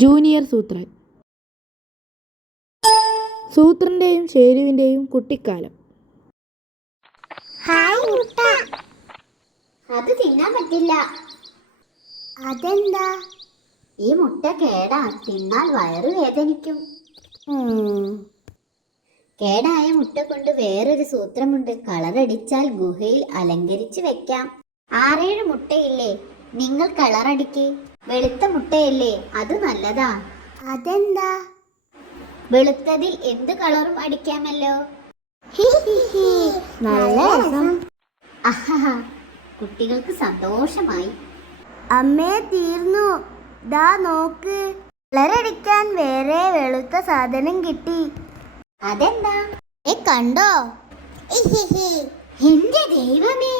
Junior Soothran. സൂത്രന്റെയും ഷേരുവിന്റെയും കുട്ടിക്കാലം. Hi മുട്ട. അത് തിന്നാൻ പറ്റില്ല. അതെന്താ? ഈ മുട്ട കേടാ, തിന്നാൽ വയറ് വേദനിക്കും. കേടായ മുട്ട കൊണ്ട് വേറൊരു സൂത്രമുണ്ട്. കളറടിച്ചാൽ ഗുഹയിൽ അലങ്കരിച്ച് വെക്കാം. 6-7 മുട്ടയില്ലേ, നിങ്ങൾ കളറടിക്ക്. വെളുത്ത മുട്ടയല്ലേ, അത് നല്ലതാ. അതെന്താ? വെളുത്തതിൽ എന്ത് കളറും അടിക്കാമല്ലോ. നല്ല രസം. ആഹാ, കുട്ടികൾക്ക് സന്തോഷമായി. അമ്മേ, തീർന്നു. ദാ നോക്ക്, കളറടിക്കാൻ വേറെ വെളുത്ത സാധനം കിട്ടി. അതെന്താ? കണ്ടോ? എന്റെ ദൈവമേ.